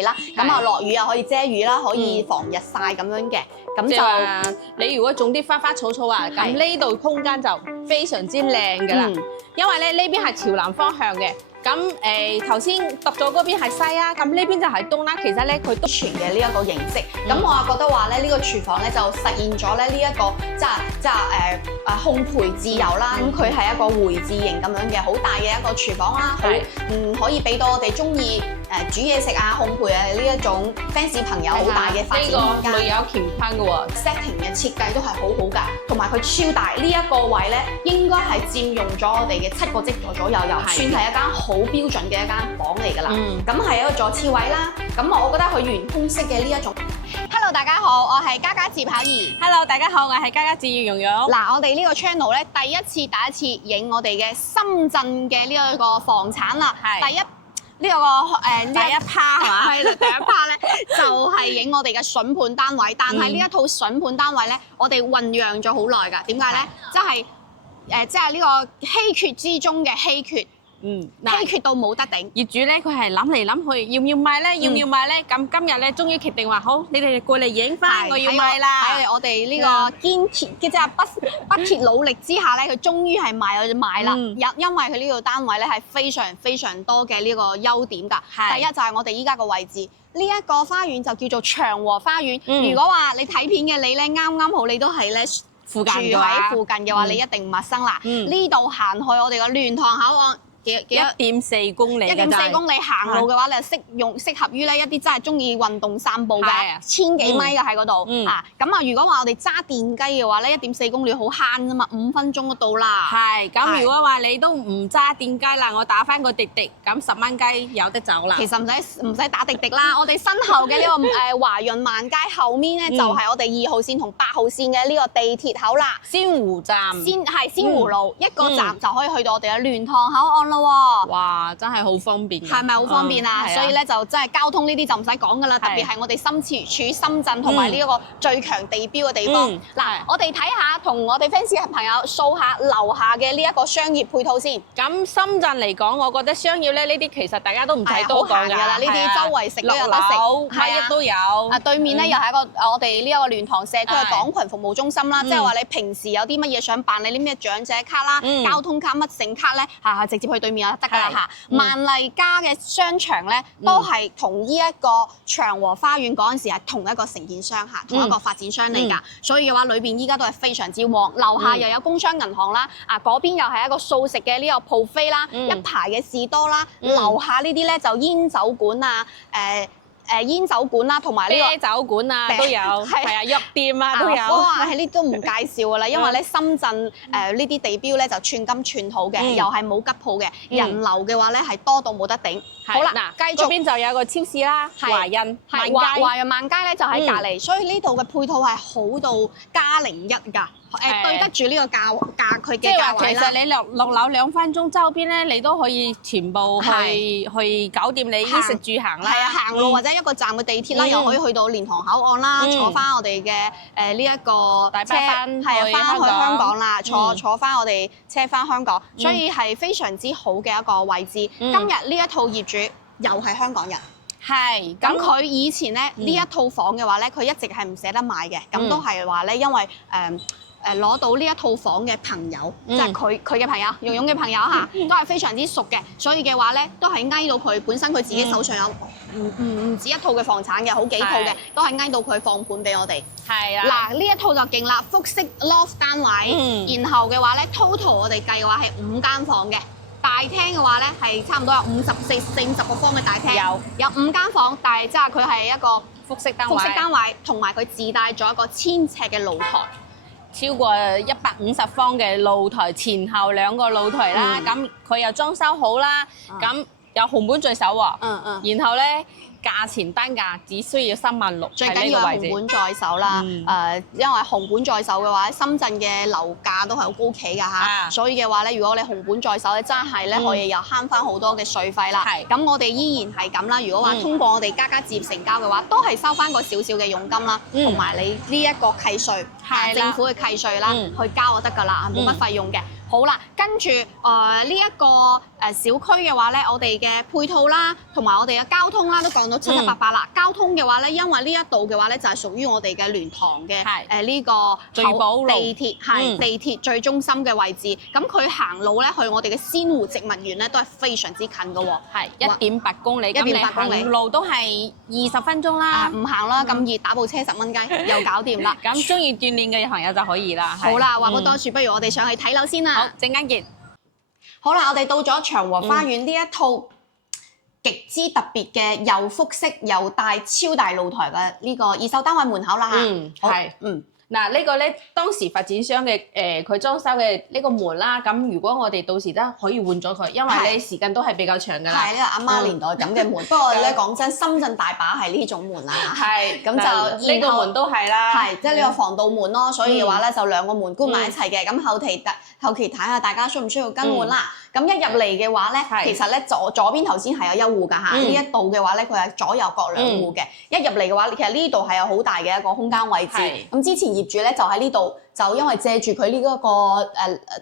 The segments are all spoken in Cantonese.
地啦，咁啊落雨又可以遮雨啦，可以防日曬咁樣嘅。咁即係話你如果種啲花花草草啊，咁呢度空間就非常之靚㗎啦。因為咧呢邊係朝南方向嘅，咁頭先讀咗嗰邊係西啊，咁呢邊就係東啦。其實咧佢都全嘅呢一個形式，咁我啊覺得話咧呢個廚房咧就實現咗咧呢一個即係烘焙自由啦。咁佢係一個回字形咁樣嘅好大嘅一個廚房啦，好可以俾到我哋中意煮嘢食啊、烘焙啊呢一種 fans 朋友好大嘅發展空間。呢個有乾坤嘅喎 setting 嘅設計都係好好㗎，同埋佢超大呢一個位咧，應該係佔用咗我哋嘅7個席座左右，算係一間好標準嘅一間房嚟㗎啦。咁係一個座廁位啦。咁我覺得佢圓通式嘅呢一種。Hello， 大家好，我係嘉嘉自跑兒。Hello， 大家好，我係嘉嘉自葉蓉蓉。嗱，我哋呢個 channel 咧，第一次影我哋嘅深圳嘅呢一個房產啦。第一 part 係嘛？係啦，第一 part 咧就係影我哋嘅筍盤單位，但係呢一套筍盤單位咧，我哋醖釀咗好耐㗎。點解咧？即係呢個稀缺之中嘅稀缺。稀缺到冇得頂。業主咧，佢係諗嚟諗去，要唔要賣咧？要唔要賣咧？咁今日咧，終於決定話好，你哋過嚟影翻，我要賣啦。喺我哋呢個堅鐵嘅即係不竭努力之下咧，佢終於係賣啦。因為佢呢個單位咧係非常非常多嘅呢個優點㗎。第一就係我哋依家個位置，呢一個花園就叫做長和花園。如果話你睇片嘅你咧，啱好你都係咧住喺附近嘅話，你一定唔陌生啦。呢度行去我哋個蓮塘口岸。1.4公里，1.4公里行路嘅話，你適合於咧一啲真係中意運動散步嘅，1000幾米嘅喺嗰度啊。咁啊，如果話我哋揸電雞嘅話咧，1.4公里好慳啫嘛，5分鐘都到啦。係，咁如果話你都唔揸電雞啦，我打翻個滴滴，咁10蚊雞有得走啦。其實唔使打滴滴啦，我哋身後嘅呢個華潤萬佳後面咧，就係我哋2號線同8號線嘅呢個地鐵口啦。仙湖站，仙湖路一個站就可以去到我哋嘅蓮塘口岸。哇！真係好方便，係咪好方便啊？所以咧就真係交通呢啲就唔使講㗎啦。特別係我哋身處深圳同埋呢一個最強地標嘅地方。嗱，我哋睇下同我哋 fans 嘅朋友掃下樓下嘅呢一個商業配套先。咁深圳嚟講，我覺得商業咧呢啲其實大家都唔使多講㗎啦。呢啲周圍食都有得食，乜都有。對面咧又係一個我哋呢一個蓮塘社區嘅黨群服務中心啦。即係話你平時有啲乜嘢想辦理啲咩長者卡啦、交通卡乜剩卡咧，直接去對面就得㗎啦嚇。萬麗家嘅商場咧都係同呢一個長和花園嗰陣時係同一個承建商嚇，同一個發展商嚟㗎。所以嘅話，裏邊依家都係非常之旺。樓下又有工商銀行啦，嗰邊又係一個素食嘅呢個 buffet 啦，一排嘅士多啦。樓下呢啲咧就煙酒館啊，煙酒館啦，同埋呢個啤酒館啊都有，係啊，藥店啊都有。哇，係呢都唔介紹㗎啦，因為咧深圳呢啲地標咧就寸金寸土嘅，又係冇吉鋪嘅，人流嘅話咧係多到冇得頂。好啦，繼續。嗰邊就有個超市啦，華潤萬佳咧就喺隔離，所以呢度嘅配套係好到+01㗎。對得住呢個價佢嘅價位啦。其實你落樓2分鐘，周邊咧你都可以全部去搞掂你衣食住行啦。係啊，行路或者一個站嘅地鐵啦，又可以去到蓮塘口岸啦，坐翻我哋嘅呢一個車，翻去香港啦，坐翻我哋車翻香港，所以係非常之好嘅一個位置。今日呢一套業主又係香港人。係，咁佢以前咧呢一套房嘅話咧，佢一直係唔捨得賣嘅，咁都係話咧，因為攞到呢一套房嘅朋友，即係佢嘅朋友，蓉蓉嘅朋友嚇，都係非常之熟嘅，所以嘅話咧，都係翳到佢本身佢自己手上有唔止一套嘅房產嘅，好幾套嘅，都係翳到佢放盤俾我哋。係啊，嗱呢一套就勁啦，複式 loft 單位，然後嘅話咧 total 我哋計嘅話係5間房嘅。大廳嘅話咧係差唔多有50個方嘅大廳，有5間房，但係即係佢係一個複式單位，同埋佢自帶咗一個1000尺嘅露台，超過150方嘅露台，前後2個露台啦。咁佢又裝修好啦，咁有紅本在手喎。然後咧價錢單價只需要3萬6，最緊要係紅本在手啦。因為紅本在手嘅話，深圳嘅樓價都係好高企㗎嚇，所以嘅話咧，如果你紅本在手咧，真係咧可以又慳翻好多嘅稅費啦。咁我哋依然係咁啦。如果話通過我哋家置業成交嘅話，都係收翻個少少嘅佣金啦，同埋你呢一個契稅，政府嘅契稅啦，去交就得㗎啦，冇乜費用嘅。好啦，跟住呢一個小區嘅話咧，我哋嘅配套啦，同埋我哋嘅交通啦，都講到七七八八啦。交通嘅話咧，因為呢一度嘅話咧，就係屬於我哋嘅蓮塘嘅呢個聚寶路地鐵地鐵最中心嘅位置。咁佢行路咧去我哋嘅仙湖植物園咧，都係非常之近嘅喎。係1.8公里， 1.8公里，路都係20分鐘啦。唔行啦，咁熱打部車10蚊雞又搞掂啦。咁中意鍛鍊嘅朋友就可以啦。好啦，話不多說，不如我哋上去睇樓先啦。好，陣間見。好啦，我哋到咗長和花園呢一套極之特別嘅又複式又帶超大露台嘅呢個二手單位門口啦嚇。係。嗱呢個咧當時發展商嘅佢裝修嘅呢個門啦，咁如果我哋到時都可以換咗佢，因為咧時間都係比較長㗎啦。係呢個阿媽年代咁嘅門，不過咧講真，深圳大把係呢種門啦。係，咁就呢個門都係啦。係，即係呢個防盜門咯，所以嘅話咧就兩個門搬埋一齊嘅。咁後期睇下大家需唔需要更換啦。咁一入嚟嘅話咧，其實咧左邊頭先係有一戶㗎嚇，呢一度嘅話咧佢係左右各兩戶嘅。一入嚟嘅話，其實呢度係有好大嘅一個空間位置。咁之前業主咧就喺呢度，就因為借住佢呢一個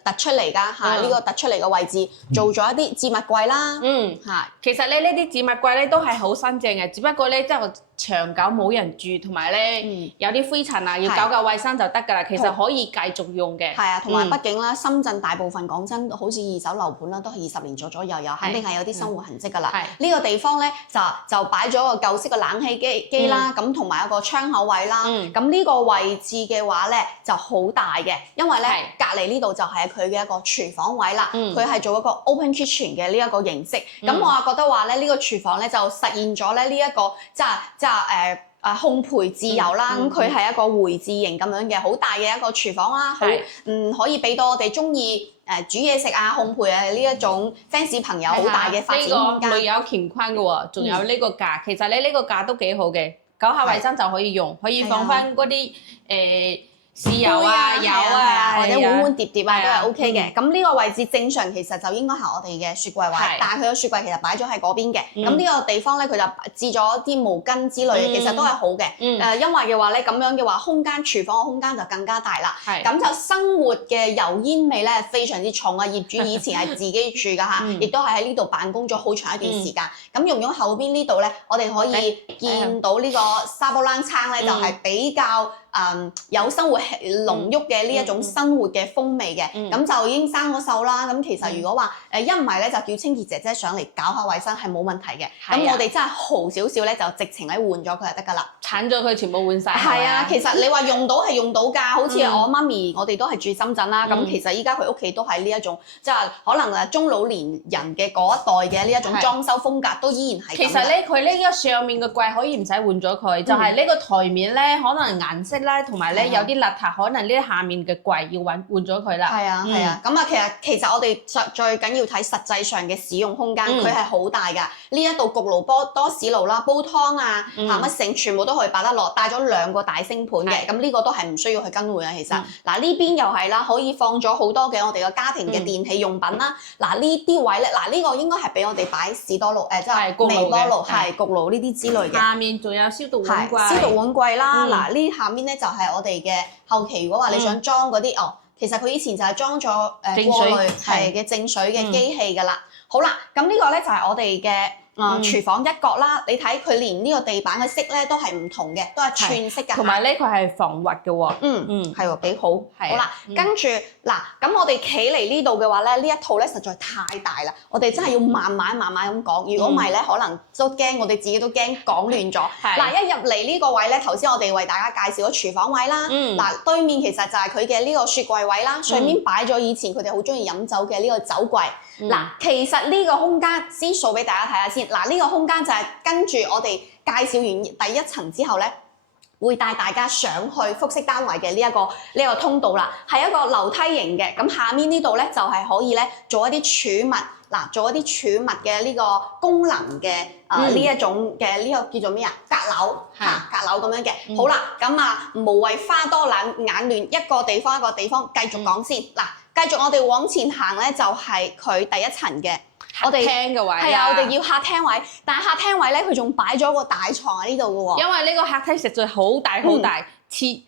突出嚟㗎嚇，呢個突出嚟嘅位置做咗一啲置物櫃啦。嚇，其實咧呢啲置物櫃咧都係好新淨嘅，只不過咧即係長久冇人住，同埋咧有啲灰塵啊，要搞搞衞生就得㗎啦。其實可以繼續用嘅。係啊，同埋畢竟啦，深圳大部分講真，好似二手樓盤啦，都係20年左右，肯定係有啲生活痕跡㗎啦。呢個地方咧就擺咗個舊式嘅冷氣機啦，咁同埋一個窗口位啦。咁呢個位置嘅話咧就好大嘅，因為咧隔離呢度就係佢嘅一個廚房位啦。佢係做一個 open kitchen 嘅呢一個形式。咁我啊覺得話咧呢個廚房咧就實現咗咧呢一個即係烘焙自由啦。咁佢係一個回字形咁樣嘅好大嘅一個廚房啦。可以俾到我哋中意煮嘢食啊、烘焙啊呢一種 fans 朋友好大嘅發展空間。呢個有乾坤嘅喎，仲有呢個架，其實你呢個架都幾好嘅，搞下衞生就可以用，可以放翻嗰啲豉油啊、油啊，或者碗碗碟碟啊都係 OK 嘅。咁呢個位置正常其實就應該係我哋嘅雪櫃位，但係佢個雪櫃其實擺咗喺嗰邊嘅。咁呢個地方咧，佢就置咗啲毛巾之類嘅，其實都係好嘅。因為嘅話咧，咁樣嘅話，廚房嘅空間就更加大啦。咁就生活嘅油煙味咧非常之重啊！業主以前係自己住㗎嚇，亦都係喺呢度辦公咗好長一段時間。咁用咗後邊呢度咧，我哋可以見到呢個沙煲冷餐咧，就係比較有生活濃郁嘅呢一種生活嘅風味嘅，咁就已經生咗鏽啦。咁其實如果話一唔係咧，就叫清潔姐姐上嚟搞下衞生係冇問題嘅。咁我哋真係豪少少咧，就直情喺換咗佢就得㗎啦。剷咗佢全部換晒。係啊，其實你話用到係用到㗎，好似我媽咪，我哋都係住深圳啦。咁其實依家佢屋企都係呢一種，即係可能中老年人嘅嗰一代嘅呢一種裝修風格都依然係咁。其實咧，佢呢個上面嘅櫃可以唔使換咗佢，就係呢個台面咧，可能顏色啦，同埋咧有啲邋遢，可能呢下面嘅櫃要換咗佢啦。係啊，咁啊，其實我哋最緊要睇實際上嘅使用空間，佢係好大㗎。呢一度焗爐多士爐啦，煲湯啊，乜剩全部都可以擺得落，帶咗2個大星盤嘅。咁呢個都係唔需要去更換嘅。其實嗱呢邊又係啦，可以放咗好多嘅我哋嘅家庭嘅電器用品啦。嗱呢啲位咧，嗱呢個應該係俾我哋擺士多爐即係微波爐、焗爐呢啲之類嘅。下面仲有消毒碗櫃。消毒碗櫃啦，嗱呢下面咧就係我哋嘅後期，如果話你想裝嗰啲其實佢以前就係裝咗過濾嘅淨水嘅機器㗎啦。好啦，咁呢個咧就係我哋嘅廚房一角啦。你睇佢連呢個地板嘅色咧都係唔同嘅，都係串色㗎。同埋咧佢係防滑嘅喎。係喎，幾好。好啦，跟住嗱，咁我哋企嚟呢度嘅話咧，呢一套咧實在太大啦，我哋真係要慢慢咁講。如果唔係咧，可能都驚我哋自己都驚講亂咗。嗱，一入嚟呢個位咧，頭先我哋為大家介紹咗廚房位啦。嗱，對面其實就係佢嘅呢個雪櫃位啦，上面擺咗以前佢哋好中意飲酒嘅呢個酒櫃。嗱，其實呢個空間先掃俾大家睇下先。嗱，呢個空間就係跟住我哋介紹完第1層之後咧，會帶大家上去複式單位嘅呢一個通道啦，係一個樓梯型嘅。咁下面呢度咧就係可以咧做一啲儲物，做一啲儲物嘅呢個功能嘅呢一種嘅呢個叫做咩啊？閣樓閣樓咁樣嘅。好啦，咁無謂花多眼亂，一個地方繼續講先。嗱，繼續我哋往前行咧，就係佢第1層嘅。客廳嘅位係啊，我哋要客廳位，但係客廳位咧，佢仲擺咗個大床喺呢度嘅喎。因為呢個客廳實在好大，其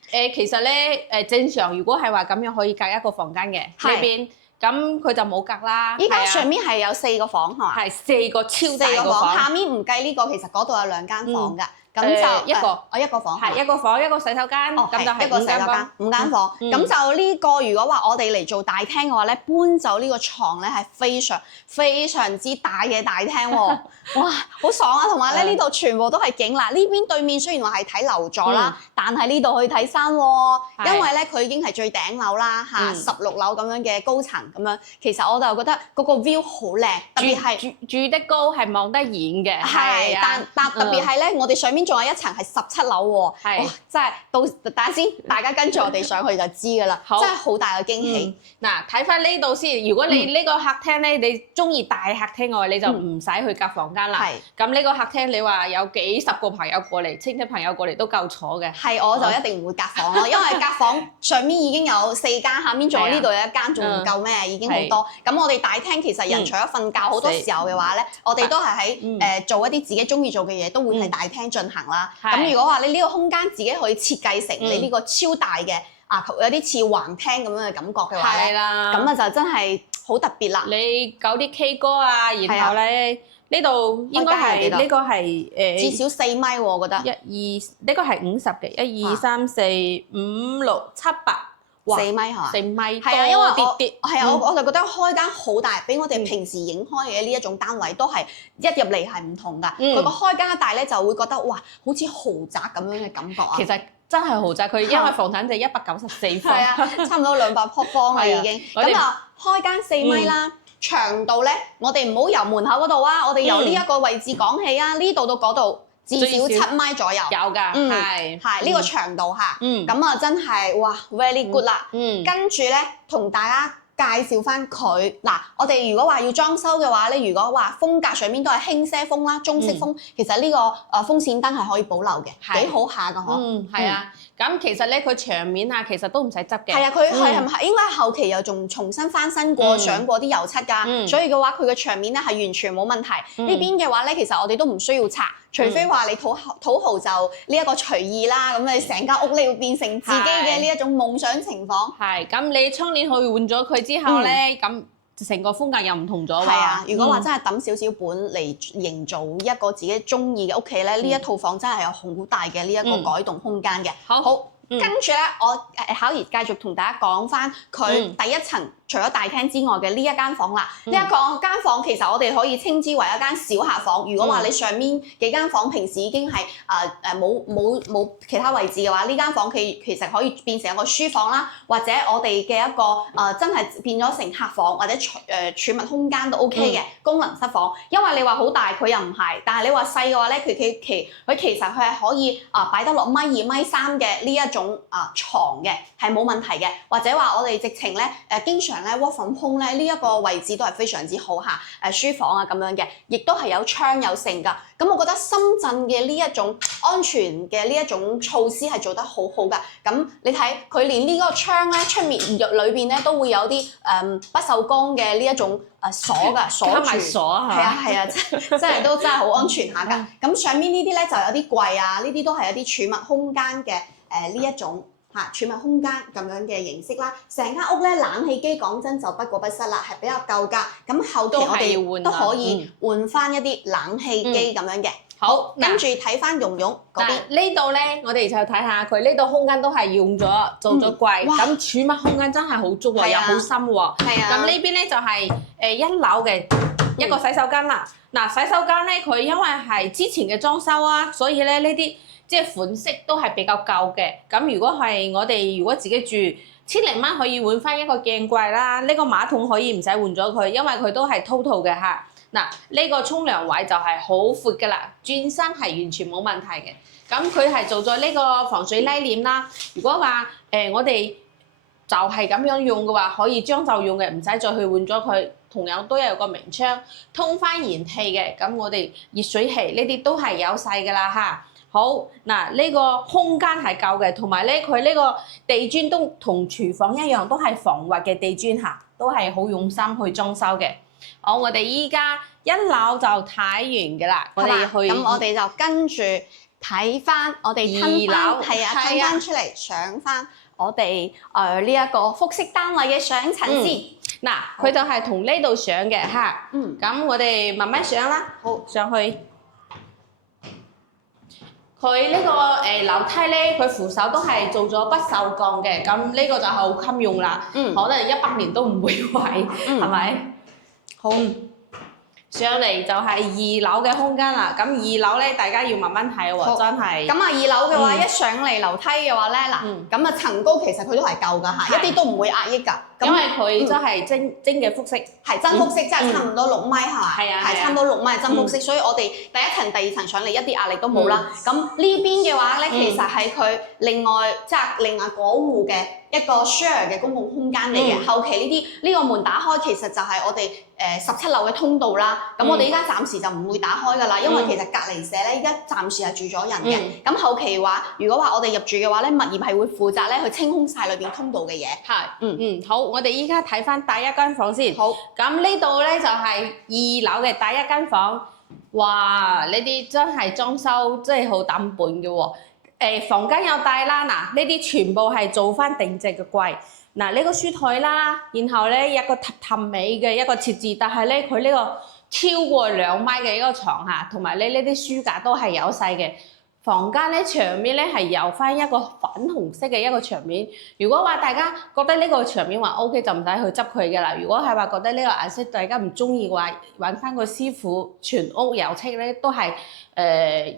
實咧正常如果係話咁樣可以隔一個房間嘅呢邊。咁佢就冇隔啦。依家上面係有4個房係嘛？係4個超大個房，下面唔計呢個，其實嗰度有2間房㗎。咁就一個，一個房，係一個房一個洗手間，咁就係一個洗手間5間房。咁就呢個如果話我哋嚟做大廳嘅話咧，搬走呢個床咧係非常之大嘅大廳喎，哇，好爽啊！同埋咧呢度全部都係景嗱，呢邊對面雖然話係睇樓座啦，但係呢度可以睇山喎，因為咧佢已經係最頂樓啦嚇，16樓咁樣嘅高層咁樣，其實我就覺得嗰個 view 好靚，特別係住得高係望得遠嘅，係，但特別係咧，我哋上面仲有一層係17樓喎，哇！真係到等下先，大家跟住我哋上去就知㗎啦，真係好大嘅驚喜。嗱，睇翻呢度先，如果你呢個客廳咧，你中意大客廳嘅話，你就唔使去隔房間啦。咁呢個客廳你話有幾10個朋友過嚟，親戚朋友過嚟都夠坐嘅。係，我就一定唔會隔房咯，因為隔房上面已經有4間，下面仲有呢度有1間，仲唔夠咩？已經好多。咁我哋大廳其實人除咗瞓覺，好多時候嘅話咧，我哋都係喺做一啲自己中意做嘅嘢，都會喺大廳進行啦。咁如果話你呢個空間自己可以設計成你呢個超大嘅有啲似橫廳咁樣嘅感覺嘅話咧，咁啊就真係好特別啦。你搞啲 K 歌啊，然後咧呢度應該係呢個係至少4米喎，我覺得。呢個係50嘅，1、2、3、4、5、6、7、8， 4米係嘛？4米係啊，因為我就覺得開間好大，比我哋平時影開嘅呢一種單位都係一入嚟係唔同㗎。佢個開間一大咧，就會覺得哇，好似豪宅咁樣嘅感覺啊。其實真係豪宅，佢因為房產就194方，係啊，差唔多200平方啦已經。咁啊，開間4米啦，長度咧，我哋唔好由門口嗰度啊，我哋由呢一個位置講起啊，呢度到嗰度。至少7米左右，有㗎，係呢個長度嚇，咁啊真係哇 very good 啦，跟住咧同大家介紹翻佢嗱，我哋如果話要裝修嘅話咧，如果話風格上面都係輕些風啦、中式風，其實呢個風扇燈係可以保留嘅，幾好下㗎嗬。係啊，咁其實咧佢牆面啊，其實都唔使執嘅。係啊，佢係唔係應該後期又仲重新翻新過、上過啲油漆㗎，所以嘅話佢嘅牆面咧係完全冇問題。呢邊嘅話咧，其實我哋都唔需要拆。除非話你土豪就呢一個隨意啦，咁你成間屋你要變成自己嘅呢一種夢想情況。係，咁你窗簾可以換咗佢之後咧，咁成個風格又唔同咗喎。係啊，如果話真係揼少少本嚟營造一個自己中意嘅屋企咧，呢一套房真係有好大嘅呢一個改動空間嘅。好。跟住咧，我巧兒繼續同大家講翻佢第一層，除咗大廳之外嘅呢一間房啦。呢一個間房其實我哋可以稱之為一間小客房。如果話你上面幾間房平時已經係冇其他位置嘅話，呢間房其實可以變成一個書房啦，或者我哋嘅一個真係變咗成客房或者儲物空間都 OK 嘅功能室房。因為你話好大佢又唔係，但係你話細嘅話咧，佢其實佢係可以擺得落1、2、3米嘅呢一種床嘅係冇問題嘅，或者話我哋直情咧經常咧 work from home 咧呢一個位置都係非常之好嚇，書房啊咁樣嘅，亦都係有窗有剩㗎。咁我覺得深圳嘅呢一種安全嘅呢一種措施係做得好好㗎。咁你睇佢連呢個窗咧出面裏邊咧都會有啲不鏽鋼嘅呢一種鎖㗎，鎖住。係啊，真係真係好安全下㗎。咁上面呢啲咧就有啲櫃啊，呢啲都係一啲儲物空間嘅呢一種儲物空間咁樣嘅形式啦。成間屋咧冷氣機講真就不過不失啦，係比較舊㗎。咁後期我哋都可以換翻一啲冷氣機咁樣嘅。好，跟住睇翻蓉蓉嗰邊呢度咧，我哋就睇下佢呢度空間都係用咗做咗櫃，咁儲物空間真係好足喎，又好深喎。係啊，咁呢邊咧就係1樓嘅一個洗手間啦。嗱，洗手間咧佢因為係之前嘅裝修啊，所以咧呢啲即係款式都係比較舊嘅。咁如果係我哋如果自己住，1000零蚊可以換翻一個鏡櫃啦。呢個馬桶可以唔使換咗佢，因為佢都係 total 嘅嚇。嗱，呢個沖涼位就係好闊㗎啦，轉身係完全冇問題嘅。咁佢係做咗呢個防水拉鏈啦。如果話我哋就係咁樣用嘅話，可以將就用嘅，唔使再去換咗佢。同樣都有個明窗，通翻燃氣嘅。咁我哋熱水器呢啲都係有晒㗎啦嚇。好，嗱，呢個空間係夠嘅，同埋咧佢呢個地磚都同廚房一樣，都係防滑嘅地磚嚇，都係好用心去裝修嘅。好，我哋依家1樓就睇完㗎啦，我哋去咁我哋就跟住睇翻我哋2樓，係啊，吞翻出嚟上翻我哋呢一個複式單位嘅上層先。嗱，佢就係同呢度上嘅嚇。咁我哋慢慢上啦。好，上去。佢呢個樓梯咧，佢扶手都係做咗不鏽鋼嘅，咁呢個就好襟用啦。可能100年都唔會壞，係咪？好。上嚟就係2樓嘅空間啦，咁2樓咧，大家要慢慢睇喎，真係。咁啊，2樓嘅話，一上嚟樓梯嘅話咧，嗱，咁啊層高其實佢都係夠㗎嚇，一啲都唔會壓抑㗎。因為佢都係真嘅複式，係真複式，即係差唔多6米係嘛？係啊，係差唔多6米真複式，所以我哋第一層、第二層上嚟一啲壓力都冇啦。咁呢邊嘅話咧，其實係佢另外嗰戶嘅一個 share 嘅公共空間嚟嘅。後期呢個門打開，其實就係我哋17樓嘅通道啦。咁我哋依家暫時就唔會打開㗎啦，因為其實隔離社咧依家暫時係住咗人嘅。咁後期話，如果話我哋入住嘅話咧，物業係會負責咧去清空晒裏邊通道嘅嘢。係，好，我哋依家睇翻第一間房先。好，咁呢度咧就係2樓嘅第一間房。哇！呢啲真係裝修真係好抌本嘅喎。房間有大啦，嗱，呢啲全部係做翻定制嘅櫃。嗱，呢個書台啦，然後咧一個榻尾嘅一個設置，但係咧佢呢個超過2米嘅一個床下，同埋咧呢啲書架都係有細嘅。房間咧牆面咧係有翻一個粉紅色嘅一個牆面。如果話大家覺得呢個牆面話 OK 就唔使去執佢嘅啦。如果係話覺得呢個顏色大家唔中意嘅話，揾翻個師傅全屋油漆咧都係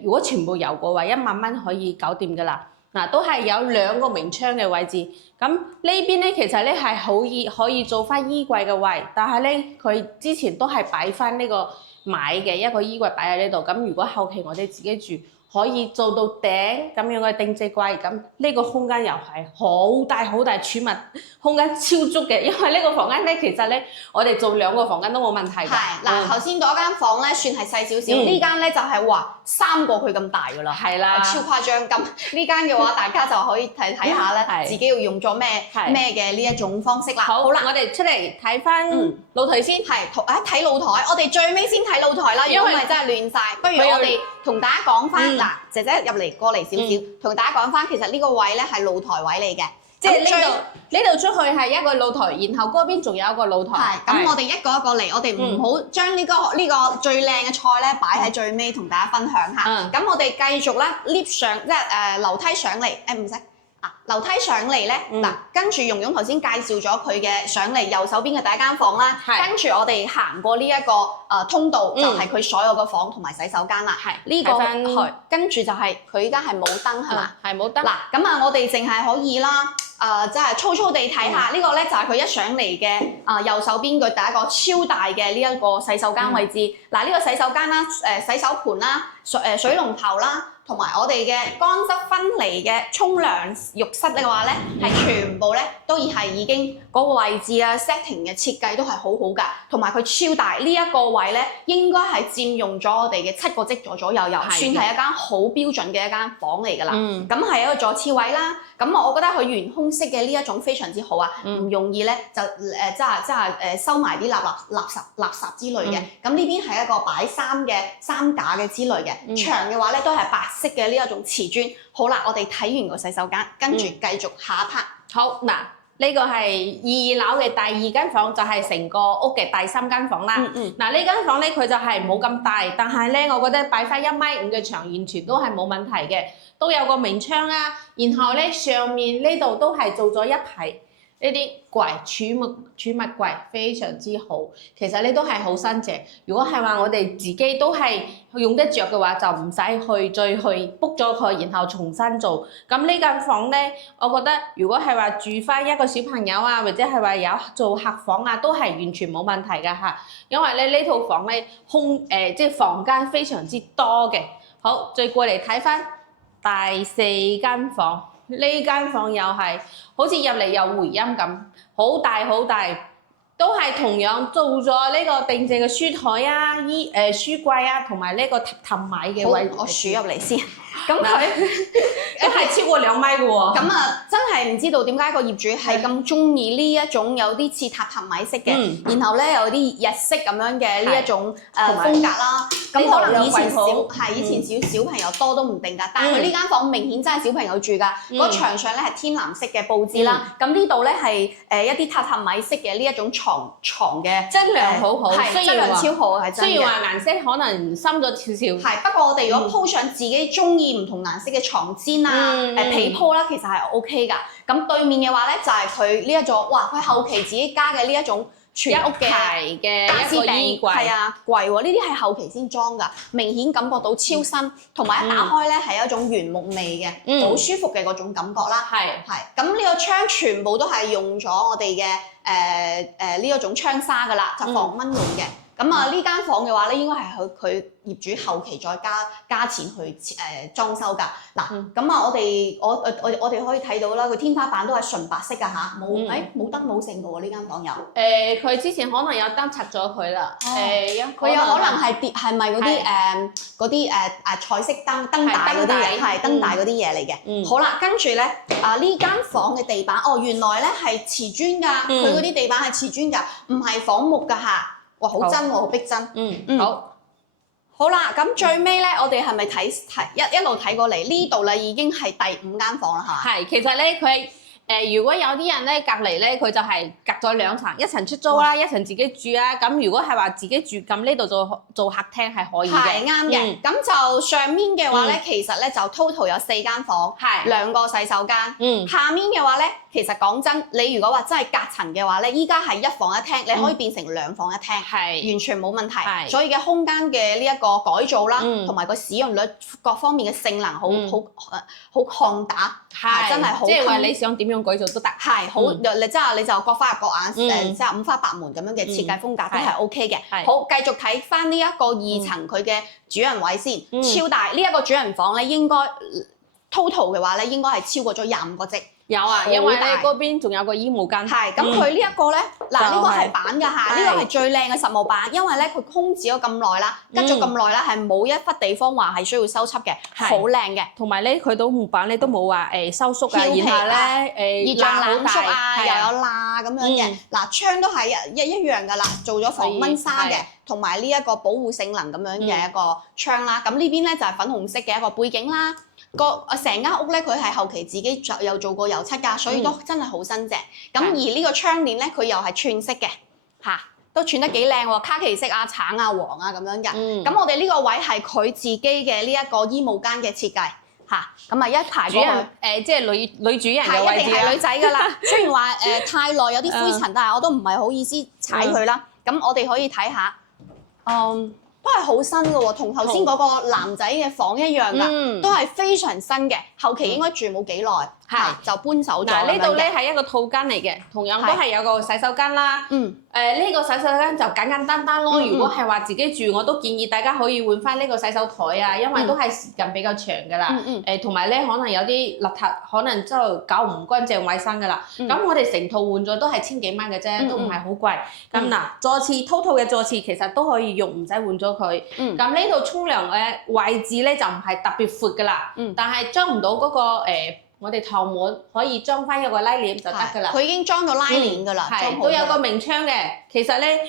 如果全部油嘅話1萬蚊可以搞掂㗎啦。嗱，都係有2個明窗嘅位置。咁呢邊咧其實咧係可以做翻衣櫃嘅位，但係咧佢之前都係擺翻呢個買嘅一個衣櫃擺喺呢度。咁如果後期我哋自己住，可以做到頂咁樣嘅定制櫃，咁呢個空間又係好大好大，儲物空間超足嘅。因為呢個房間咧，其實咧我哋做2個房間都冇問題㗎。係嗱，頭先嗰間房咧算係細少少，呢間咧就係話3個佢咁大㗎啦。係啦，超誇張。咁呢間嘅話，大家就可以睇下咧，自己要用咗咩嘅呢一種方式啦。好啦，我哋出嚟睇翻露台先。係，睇露台，我哋最尾先睇露台啦，如果唔係真係亂晒。不如我哋同大家講翻嗱，姐姐過嚟少少，同大家講翻，其實呢個位咧係露台位嚟嘅，即係呢度出去係一個露台，然後嗰邊仲有一個露台。係，咁我哋一個一個嚟，我哋唔好將呢個最靚嘅菜咧擺喺最尾同大家分享下。咁我哋繼續啦 ，lift 上即係樓梯上嚟，唔使。樓梯上嚟咧，跟住蓉蓉頭先介紹咗佢嘅上嚟右手邊嘅第一間房啦，跟住我哋行過呢一個通道，就係佢所有嘅房同埋洗手間啦。係呢個跟住就係佢依家係冇燈係嘛？係冇燈。嗱，咁啊，我哋淨係可以啦，即係粗粗地睇下呢個咧，就係佢一上嚟嘅右手邊嘅第一個超大嘅呢一個洗手間位置。嗱，呢個洗手間啦，洗手盆啦，水龍頭啦。同埋我哋嘅乾濕分離嘅沖涼浴室嘅話咧，係全部咧都係已經嗰個位置啊 setting 嘅設計都係好好㗎，同埋佢超大呢一個位咧，應該係佔用咗我哋嘅7個積左右，算係一間好標準嘅一間房嚟㗎啦。咁係一個坐廁位啦。咁我覺得佢圓空式嘅呢一種非常之好啊，唔容易咧就收埋啲垃圾之類嘅。咁呢邊係一個擺衫嘅衫架嘅之類嘅。牆嘅話咧都係白色嘅呢一種瓷磚。好啦，我哋睇完個洗手間，跟住繼續下一 part。好嗱，呢個係2樓嘅第2間房，就係成個屋嘅第3間房啦。嗱，呢間房咧佢就係冇咁大，但係咧我覺得擺翻1.5米嘅牆完全都係冇問題嘅，都有個明窗啦。然後咧上面呢度都係做咗一排呢啲櫃儲物櫃，非常之好。其實呢都係好新淨。如果係話我哋自己都係用得着嘅話，就唔使再去 book 咗佢，然後重新做。咁呢間房咧，我覺得如果係話住翻一個小朋友啊，或者係話有做客房啊，都係完全冇問題㗎嚇。因為咧呢套房咧即係房間非常之多嘅。好，再過嚟睇翻第4間房。呢間房又係好似入嚟有回音咁，好大好大，都係同樣做咗呢個定制嘅書台啊、書櫃啊，同埋呢個榻米嘅位置。我數入嚟先。咁佢都係超過2米嘅喎。咁啊，真係唔知道點解個業主係咁中意呢一種有啲似榻榻米式嘅，然後咧有啲日式咁樣嘅呢一種風格啦。咁可能以前小朋友多都唔定㗎，但係佢呢間房明顯真係小朋友住㗎。個牆上咧係天藍色嘅佈置啦，咁呢度咧係一啲榻榻米式嘅呢一種床嘅質量好好，質量超好係真嘅。雖然話顏色可能深咗少少，係不過我哋如果鋪上自己中意唔同顏色嘅床墊啊、被鋪啦，其實係 OK 㗎。咁對面嘅話咧就係佢呢一種，哇！佢後期自己加嘅呢一種全屋嘅家私衣櫃，係啊櫃喎，呢啲係後期先裝㗎，明顯感覺到超新，同埋一打開咧係一種原木味嘅，好舒服嘅嗰種感覺啦。係。咁呢個窗全部都係用咗我哋嘅呢一種窗紗㗎啦，就防蚊用嘅。咁啊呢間房嘅話咧，應該係佢業主後期再加錢去裝修㗎。嗱，咁啊我哋可以睇到啦，佢天花板都係純白色㗎嚇，冇燈冇剩㗎喎呢間房有。佢之前可能有燈拆咗佢啦。佢有可能係咪嗰啲彩色燈帶嗰啲嘢？係燈帶嗰啲嘢嚟嘅。好啦，跟住咧呢間房嘅地板，原來咧係瓷磚㗎，佢嗰啲地板係瓷磚㗎，唔係仿木㗎嚇。哇，好真喎，好逼真。好啦，咁最尾咧，我哋係咪睇一路睇過嚟呢度啦？已經係第5間房啦，係嘛？係，其實咧佢如果有啲人咧隔離咧，佢就係隔咗2層，一層出租啦，一層自己住啦。咁如果係話自己住，咁呢度做客廳係可以嘅。係啱嘅。咁就上面嘅話咧，其實咧就 total 有4間房，2個洗手間。下面嘅話咧，其實講真，你如果話真係隔層嘅話咧，依家係1房1廳，你可以變成2房1廳，完全冇問題。所以嘅空間嘅呢一個改造啦，同埋個使用率各方面嘅性能好抗打，真係好。即係話你想點樣改造都得。係好，你就各花入各眼，即係5花8門咁樣嘅設計風格都係 OK 嘅。好，繼續睇翻呢一個2層佢嘅主人位先，超大。呢一個主人房咧，應該 total 嘅話咧，應該係超過咗25個積。有啊，因為咧嗰邊仲有個衣帽間。係，咁佢呢一個咧，嗱呢個係板㗎嚇，呢個係最靚嘅實木板，因為咧佢空置咗咁耐啦，吉咗咁耐啦，係冇一忽地方話係需要修葺嘅，好靚嘅。同埋咧，佢到木板咧都冇話收縮啊，然後咧熱脹冷縮啊，又有罅咁樣嘅。嗱窗都係一樣㗎啦，做咗防蚊紗嘅，同埋呢一個保護性能咁樣嘅一個窗啦。咁呢邊咧就係粉紅色嘅一個背景啦。成間屋咧，佢係後期自己又做過油漆㗎，所以都真係好新淨。咁而呢個窗簾咧，佢又係串色嘅，都串得幾靚喎，卡其色啊、橙啊、黃啊咁樣嘅。咁我哋呢個位係佢自己嘅呢一個衣帽間嘅設計，咁啊一排主人即係女主人嘅位置一定係女仔㗎啦。雖然話太耐有啲灰塵，但係我都唔係好意思踩佢啦。咁我哋可以睇下，都係好新嘅喎，同頭先嗰個男仔嘅房一樣㗎，都係非常新嘅。後期應該住冇幾耐，就搬走咗。嗱呢度咧係一個套間嚟嘅，同樣都係有個洗手間啦。呢個洗手間就簡簡單單咯。如果係話自己住，我都建議大家可以換翻呢個洗手台啊，因為都係時間比較長㗎啦。同埋咧可能有啲邋遢，可能真係搞唔乾淨衞生㗎啦。咁我哋成套換咗都係千幾蚊嘅啫，都唔係好貴。咁嗱，座廁 total 嘅座廁其實都可以用，唔使換咗佢。咁呢度沖涼嘅位置咧就唔係特別闊㗎啦，但係裝唔到嗰個我哋堂門可以裝翻一個拉鏈就得㗎啦。佢已經裝咗拉鏈㗎啦，都有個明窗嘅。其實咧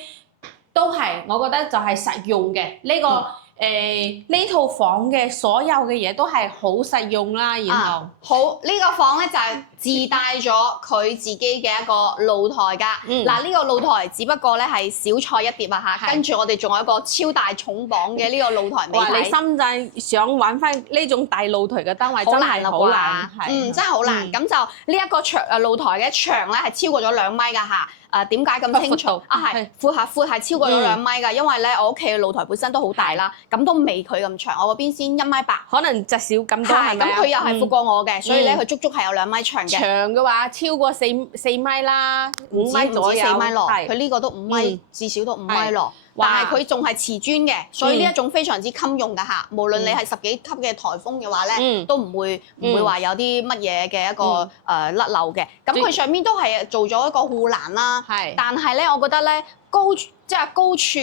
都係，我覺得就係實用嘅呢個。呢套房嘅所有嘅嘢都係好實用啦，然後好呢個房咧就係自帶咗佢自己嘅一個露台㗎。嗱呢個露台只不過咧係小菜一碟啊嚇，跟住我哋仲有一個超大重磅嘅呢個露台未睇。哇！你深圳想揾翻呢種大露台嘅單位真係好難，真係好難。咁就呢一個露台嘅牆咧係超過咗2米㗎嚇。點解咁清楚？係闊係超過咗2米㗎，因為咧我屋企嘅露台本身都好大啦，咁都未佢咁長，我嗰邊先1.8米，可能窄少咁多係咪啊？咁佢又係闊過我嘅，所以咧佢足足係有2米長嘅。長嘅話超過4米啦，5米左右。4米落，佢呢個都5米，至少都5米落。但係佢仲係瓷磚嘅，所以呢一種非常之襟用㗎嚇。無論你係10幾級嘅颱風嘅話咧，都唔會話有啲乜嘢嘅一個甩漏嘅。咁佢上面都係做咗一個護欄啦。但係咧，我覺得咧高處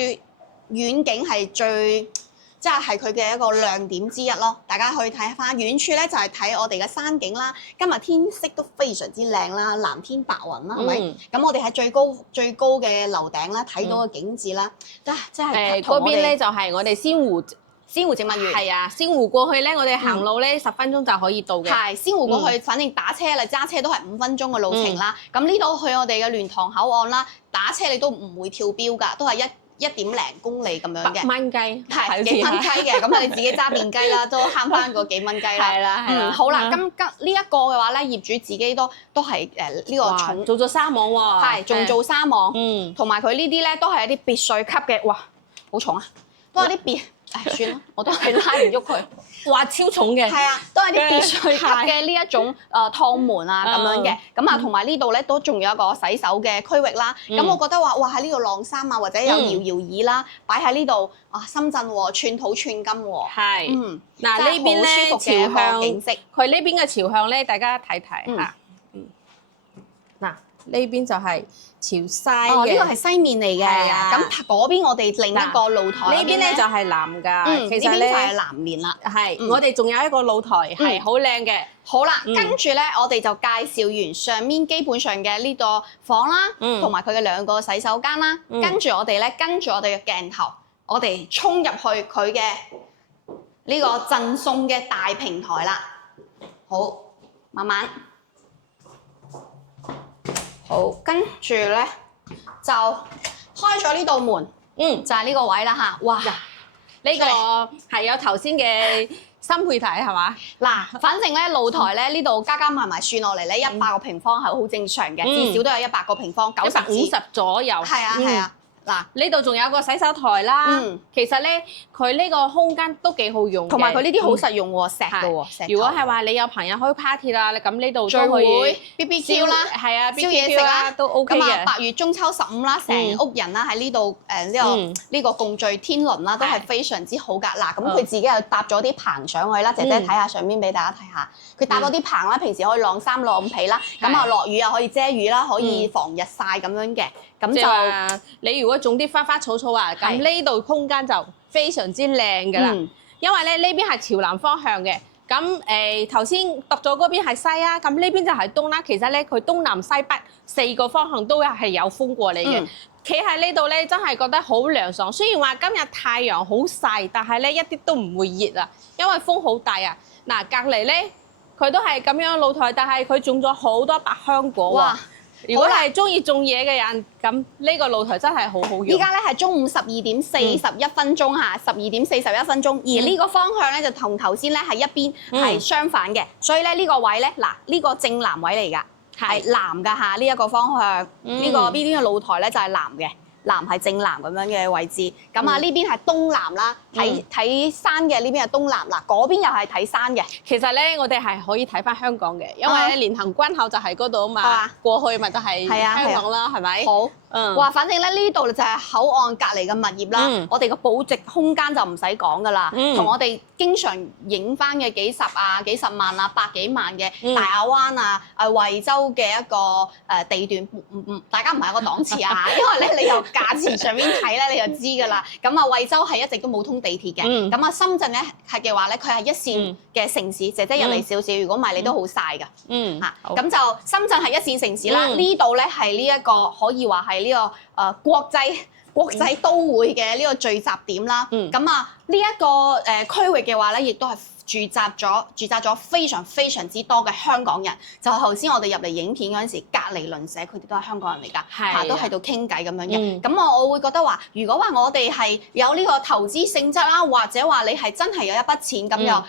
遠景係最即係佢嘅一個亮點之一咯。大家去睇翻遠處咧，就係睇我哋嘅山景啦。今日天色都非常之靚啦，藍天白雲啦，係咪？咁我哋喺最高嘅樓頂咧睇到個景緻啦，即係嗰邊咧就係我哋仙湖植物園。係啊，仙湖過去咧，我哋行路咧10分鐘就可以到嘅。係仙湖過去，反正打車嚟揸車都係5分鐘嘅路程啦。咁呢度去我哋嘅蓮塘口岸啦，打車你都唔會跳標㗎，都係1點零公里咁樣嘅。8蚊雞，係幾蚊雞嘅，咁你自己揸便雞啦，都慳翻個幾蚊雞啦。係啦，好啦，咁呢一個嘅話咧，業主自己都係呢個重做咗沙網喎。係，仲做沙網。同埋佢呢啲咧都係一啲別墅級嘅，哇，好重啊！都係啲算啦，我都係拉唔喐佢。哇，超重嘅。係啊，都係啲別墅級嘅呢一種趟門啊咁樣嘅。咁啊，同埋呢度咧都仲有一個洗手嘅區域啦。咁我覺得話，哇喺呢度晾衫啊，或者有搖椅啦，擺喺呢度啊，深圳喎，寸土寸金喎。係。嗱呢邊咧朝向景色，佢呢邊嘅朝向咧，大家睇睇嚇。嗱呢邊就係朝西嘅，呢個係西面嚟嘅。咁嗰邊我哋另一個露台呢邊咧就係南㗎。其實呢邊就係南面啦。係，我哋仲有一個露台係好靚嘅。好啦，跟住咧我哋就介紹完上面基本上嘅呢個房啦，同埋佢嘅2個洗手間啦。跟住我哋嘅鏡頭，我哋衝入去佢嘅呢個贈送嘅大平台啦。好，慢慢。好，跟住咧就開咗呢道門，就係呢個位啦嚇。哇，呢個係有頭先嘅新配體係嘛？嗱，反正咧露台咧呢度加埋算落嚟咧100個平方係好正常嘅，至少都有100個平方，90左右。係啊。嗱，呢度仲有個洗手台啦。其實咧，佢呢個空間都幾好用嘅，同埋佢呢啲好實用喎，石嘅喎。如果係話你有朋友開 party 啦，咁呢度聚會 BBQ 啦，係啊，燒嘢食啦，都 OK 嘅。咁啊，8月中秋15啦，成屋人啦喺呢度呢個共聚天倫啦，都係非常之好㗎。嗱，咁佢自己又搭咗啲棚上去啦，姐姐睇下上面俾大家睇下。佢搭咗啲棚啦，平時可以晾衫晾被啦，咁啊落雨又可以遮雨啦，可以防日曬咁樣嘅。咁就你如果種啲花花草草啊，咁呢度空間就非常之靚㗎啦。因為咧呢邊係朝南方向嘅，咁頭先讀咗嗰邊係西啊，咁呢邊就係東啦。其實咧佢東南西北4個方向都係有風過嚟嘅。企喺呢度咧真係覺得好涼爽。雖然話今日太陽好曬，但係咧一啲都唔會熱啊，因為風好大啊。嗱隔離咧佢都係咁樣露台，但係佢種咗好多百香果喎。如果係中意種嘢嘅人，咁呢個露台真係好好用。依家咧係中午12點41分鐘嚇，12點41分鐘。而呢個方向咧就同頭先咧係一邊係相反嘅，所以咧呢個位咧嗱呢個正南位嚟㗎，係南㗎嚇呢一個方向。呢個邊邊嘅露台咧就係南嘅，南係正南咁樣嘅位置。咁啊呢邊係東南啦，睇山嘅呢邊係東南嗱，嗰邊又係睇山嘅。其實咧，我哋係可以睇翻香港嘅，因為咧蓮塘關口就係嗰度啊嘛，過去咪就係香港啦，係咪？好。哇，反正咧呢度就係口岸隔離嘅物業啦，我哋嘅保值空間就唔使講噶啦，同我哋經常影翻嘅幾十萬啊、百幾萬嘅大亞灣啊、惠州嘅一個地段，大家唔係一個檔次啊，因為咧你由價錢上面睇咧你就知噶啦。咁啊惠州係一直都冇通地鐵嘅，咁啊深圳咧係嘅話咧佢係1線嘅城市，姐姐入嚟少少，如果唔係你都好曬噶。咁就深圳係1線城市啦，呢度咧係呢一個可以話係呢個國際都會嘅呢個聚集點啦。咁啊呢一個區域嘅話咧，亦都係駐紮咗非常之多嘅香港人。就頭先我哋入嚟影片嗰陣時，隔離鄰舍佢哋都係香港人嚟㗎，都喺度傾偈咁樣嘅。咁我會覺得話，如果話我哋係有呢個投資性質啦，或者話你係真係有一筆錢咁又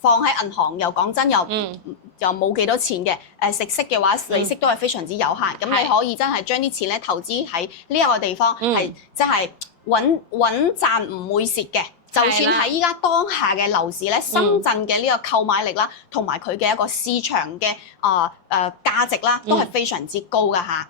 放喺銀行，又講真又冇幾多錢嘅，食息嘅話利息都係非常之有限，咁你可以真係將啲錢咧投資喺呢一個地方，係即係穩賺唔會蝕嘅。就算喺依家當下嘅樓市咧，深圳嘅呢個購買力啦，同埋佢嘅一個市場嘅價值啦，都係非常之高㗎嚇。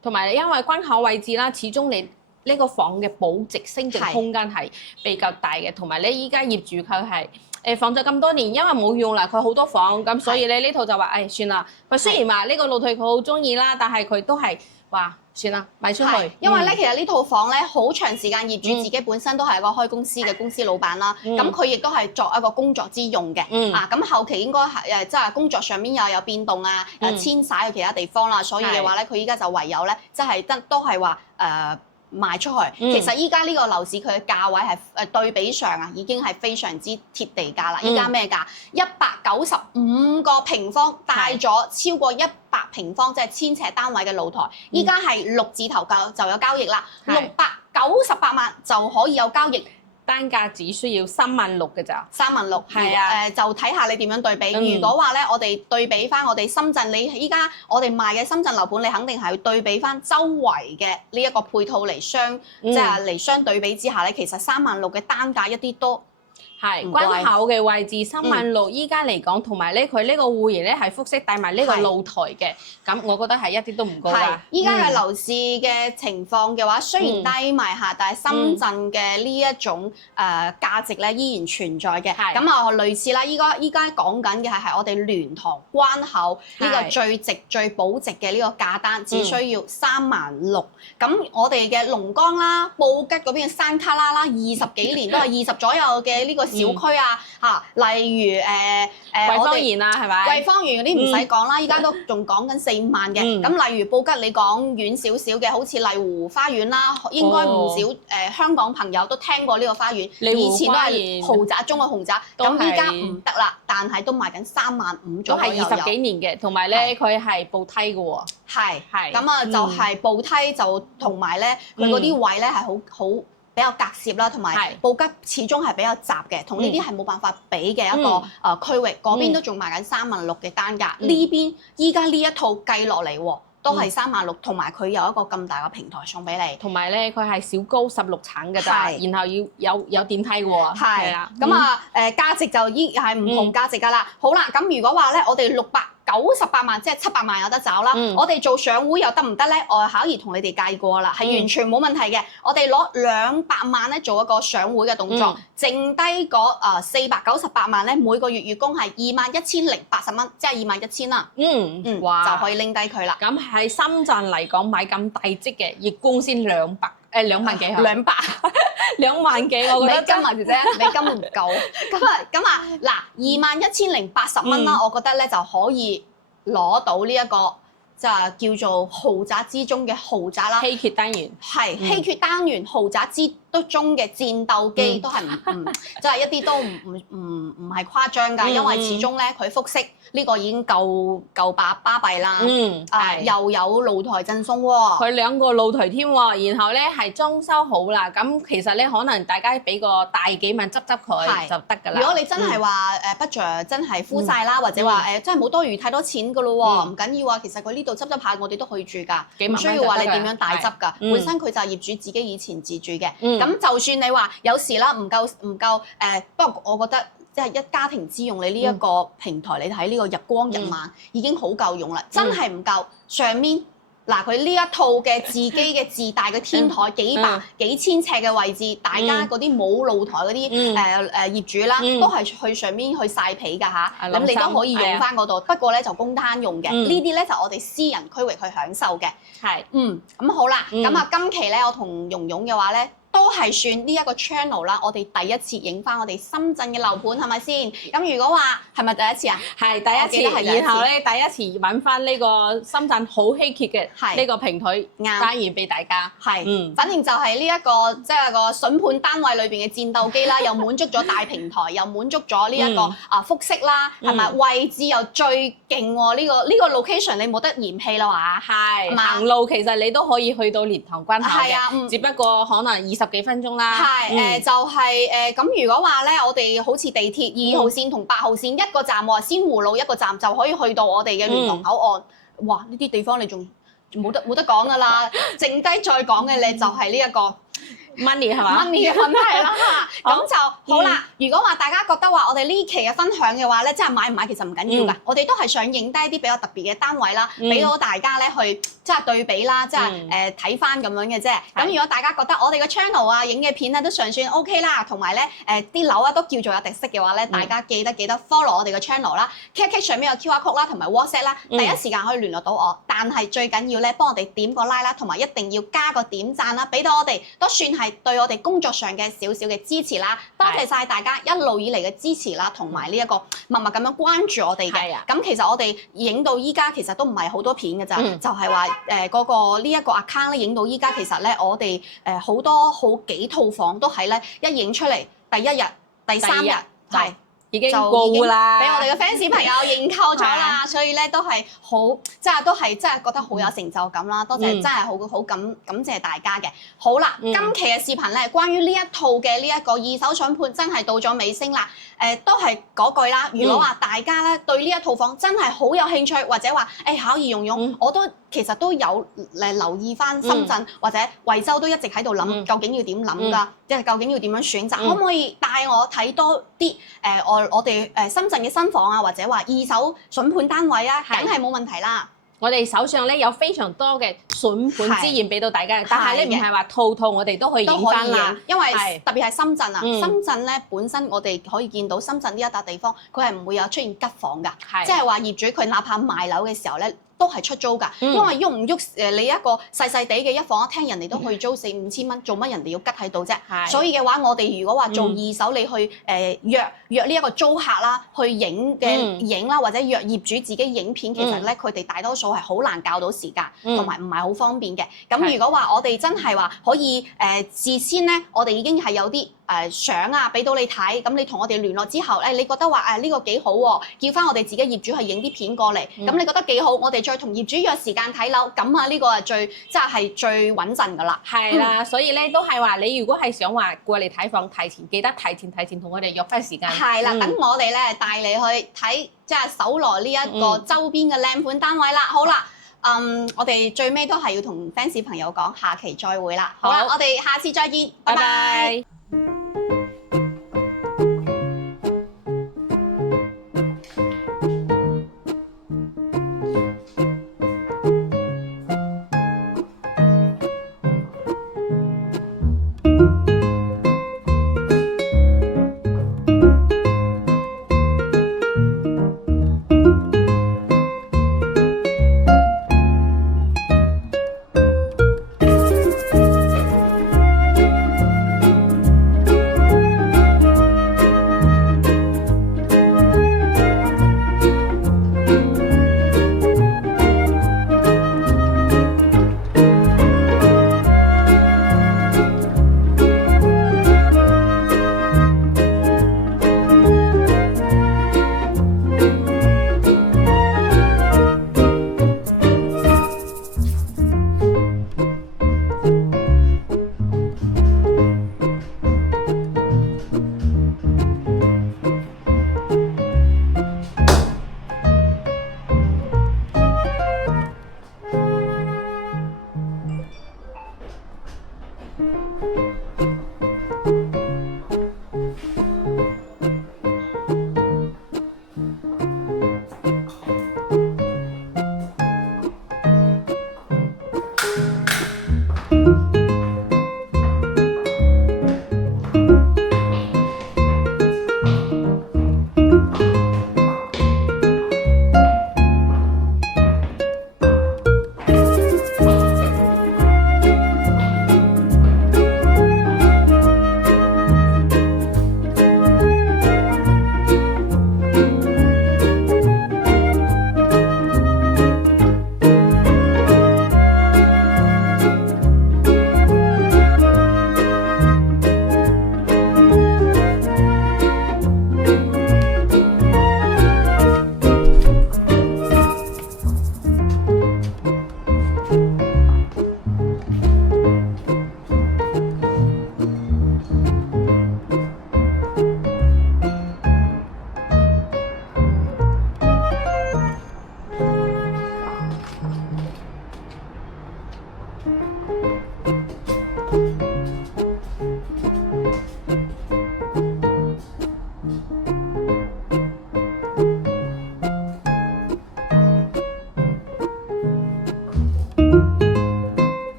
同埋因為關口位置啦，始終你呢個房嘅保值升值空間係比較大嘅，同埋咧依家業主佢係放咗咁多年，因為冇用啦，佢好多房咁，所以咧呢套就話算啦。佢雖然話呢個露台佢好中意啦，但係佢都係話算啦，賣出去。因為咧，其實呢套房咧，好長時間業主自己本身都係一個開公司嘅公司老闆啦。咁佢亦都係作一個工作之用嘅。咁後期應該係即係工作上面又有變動啊，遷徙去其他地方啦。所以嘅話咧，佢依家就唯有咧，即係都係話賣出去。其實依家呢個樓市佢嘅價位係對比上啊，已經係非常之貼地價啦。依家咩價？195個平方，帶咗超過100平方，即係1000尺單位嘅露台。依家係6字頭就有交易啦，698萬就可以有交易。單價只需要36000嘅咋，36000。係啊，就睇下你點樣對比。如果話咧，我哋對比翻我哋深圳，你依家我哋賣嘅深圳樓盤，你肯定係要對比翻周圍嘅呢一個配套嚟即係嚟相對比之下咧，其實36000嘅單價一啲都係關口嘅位置，36000依家嚟講，同埋咧佢呢個戶型咧係複式帶埋呢個露台嘅，咁我覺得係一啲都唔高啦。依家嘅樓市嘅情況嘅話，雖然低迷下，但係深圳嘅呢一種價值咧依然存在嘅。咁啊類似啦，依家講緊嘅係我哋蓮塘關口呢個最值最保值嘅呢個價單，只需要36000。咁我哋嘅龍崗啦、布吉嗰邊嘅山卡拉啦，20幾年都係20左右嘅呢個小區啊，例如桂芳園啊，係咪？桂芳園嗰啲唔使講啦，依家都仲講緊4、5萬嘅。咁例如布吉，你講遠少少嘅，好似麗湖花園啦，應該唔少香港朋友都聽過呢個花園。以前都係豪宅中嘅豪宅，咁依家唔得啦，但係都賣緊35000左右。都係20幾年嘅，同埋咧佢係步梯嘅喎。係。咁啊就係步梯就同埋咧，佢嗰啲位咧係好比較隔涉啦，同埋布吉始終係比較窄嘅，同呢啲係冇辦法比嘅一個區域。嗰邊都仲賣緊36000嘅單價，呢邊依家呢一套計落嚟喎，都係36000，同埋佢有一個咁大嘅平台送俾你，同埋咧佢係小高16層嘅咋，然後要有電梯嘅喎。係啦，咁啊價值就依係唔同價值㗎啦。好啦，咁如果話咧，我哋698萬，即係700萬有得找啦。我哋做上會又得唔得咧？我巧兒同你哋計過啦，係完全冇問題嘅。我哋攞200萬咧做一個上會嘅動作，剩低嗰498萬咧，每個月月供係21080蚊，即係21000啦。哇！就可以拎低佢啦。咁喺深圳嚟講買咁大積嘅，月供先2萬幾200 2萬幾，我覺得美金啊，姐姐，美金唔夠。咁啊，嗱21080蚊啦，我覺得咧就可以攞到呢一個就係叫做豪宅之中嘅豪宅啦。稀缺單元係稀缺單元豪宅之中嘅戰鬥機都係即係一啲都唔係誇張㗎，因為始終咧佢複式呢個已經夠巴閉啦。又有露台贈送喎，佢2個露台添喎，然後咧係裝修好啦。咁其實咧可能大家俾個大幾萬執佢就得㗎啦。如果你真係話budget真係 full 晒啦，或者話真係冇多餘太多錢㗎咯喎，唔緊要啊。其實佢呢度執下，我哋都可以住㗎，唔需要話你點樣大執㗎。本身佢就係業主自己以前自住嘅。咁就算你話有時啦，唔夠不過我覺得即係一家庭之用，你呢一個平台你睇呢個日光日晚已經好夠用啦，真係唔夠。上面嗱佢呢一套嘅自己嘅自帶嘅天台，幾千尺嘅位置，大家嗰啲冇露台嗰啲業主啦，都係去上面去曬被㗎嚇，咁你都可以用翻嗰度。不過咧就公攤用嘅，呢啲咧就我哋私人區域去享受嘅。咁好啦，咁啊今期咧我同蓉蓉嘅話咧，都係算呢一個 channel 啦，我哋第一次影翻我哋深圳嘅樓盤係咪先？咁如果話係咪第一次啊？係第一次，然後咧第一次揾翻呢個深圳好稀缺嘅呢個平台單元俾大家。反正就係呢一個即係個筍盤單位裏邊嘅戰鬥機啦，又滿足咗大平台，又滿足咗呢一個複式啦，係咪？位置又最勁喎，呢個 location 你冇得嫌棄啦話。行路其實你都可以去到蓮塘關口嘅，只不過可能20幾分鐘啦。就係咁。如果話咧，我哋好似地鐵2號線同8號線一個站喎，鮮湖路一個站就可以去到我哋嘅蓮塘口岸。哇！呢啲地方你仲冇得講㗎啦。剩低再講嘅你就係呢一個 money 係嘛 money 嘅問題啦。咁就好啦。如果話大家覺得話我哋呢期嘅分享嘅話咧，即係買唔買其實唔緊要㗎。我哋都係想影低一啲比較特別嘅單位啦，俾到大家咧去即係對比啦，即係睇翻咁樣嘅啫。咁如果大家覺得我哋嘅 channel 啊影嘅片咧都尚算 OK 啦，同埋咧啲樓啊都叫做有特色嘅話咧，大家記得 follow 我哋嘅 channel 啦 ，click 上面有 QR code 啦，同埋 WhatsApp 啦，第一時間可以聯絡到我。但係最緊要咧，幫我哋點個 like 啦，同埋一定要加個點讚啦，俾到我哋都算係對我哋工作上嘅少少嘅支持啦。多謝晒大家一路以嚟嘅支持啦，同埋呢一個默默咁樣關注我哋嘅。咁其實我哋影到依家其實都唔係好多片嘅咋，就係話嗰個呢一個 account 咧影到依家其實咧我哋好多好幾套房都係咧一影出嚟第一日、第三日係。已經過啦，俾我哋嘅 fans 朋友認購咗啦，所以咧都係好，即係都係真係覺得好有成就感啦。多謝，真係好感謝大家嘅。好啦，今期嘅視頻咧，關於呢一套嘅呢一個二手筍盤真係到咗尾聲啦。都係嗰句啦。如果話大家咧對呢一套房真係好有興趣，或者話巧兒蓉蓉，我都其實都有留意翻深圳或者惠州都一直喺度諗究竟要點諗㗎，即係究竟要點樣選擇，可唔可以帶我睇多啲我哋深圳嘅新房啊，或者話二手筍盤單位啊，梗係冇問題啦。我哋手上咧有非常多嘅筍盤資源俾到大家，但係咧唔係話套我哋都可以影翻啦，因為特別係深圳啊，深圳咧本身我哋可以見到深圳呢一笪地方，佢係唔會有出現吉房㗎，即係話業主佢哪怕賣樓嘅時候咧，都係出租㗎，因為喐唔喐你一個細細地嘅一房一廳，人哋都可以租4-5千蚊，做乜人哋要吉喺度啫？所以嘅話，我哋如果話做二手，你去約呢一個租客啦，去影啦，或者約業主自己影片，其實咧佢哋大多數係好難校到時間，同埋唔係好方便嘅。咁如果話我哋真係話可以事先咧，我哋已經係有啲相啊俾到你睇，咁你同我哋聯絡之後，你覺得話呢個幾好喎，叫翻我哋自己業主去影啲片過嚟，咁你覺得幾好，我哋再同業主約時間睇樓，咁啊呢個係最穩陣噶啦。係啦，所以咧都係話你如果係想話過嚟睇房，記得提前同我哋約翻時間。係啦，等我哋咧帶你去睇，即係搜羅呢一個周邊嘅靚盤單位啦。好啦，我哋最尾都係要同 fans 朋友講，下期再會啦。好啦，我哋下次再見，拜拜。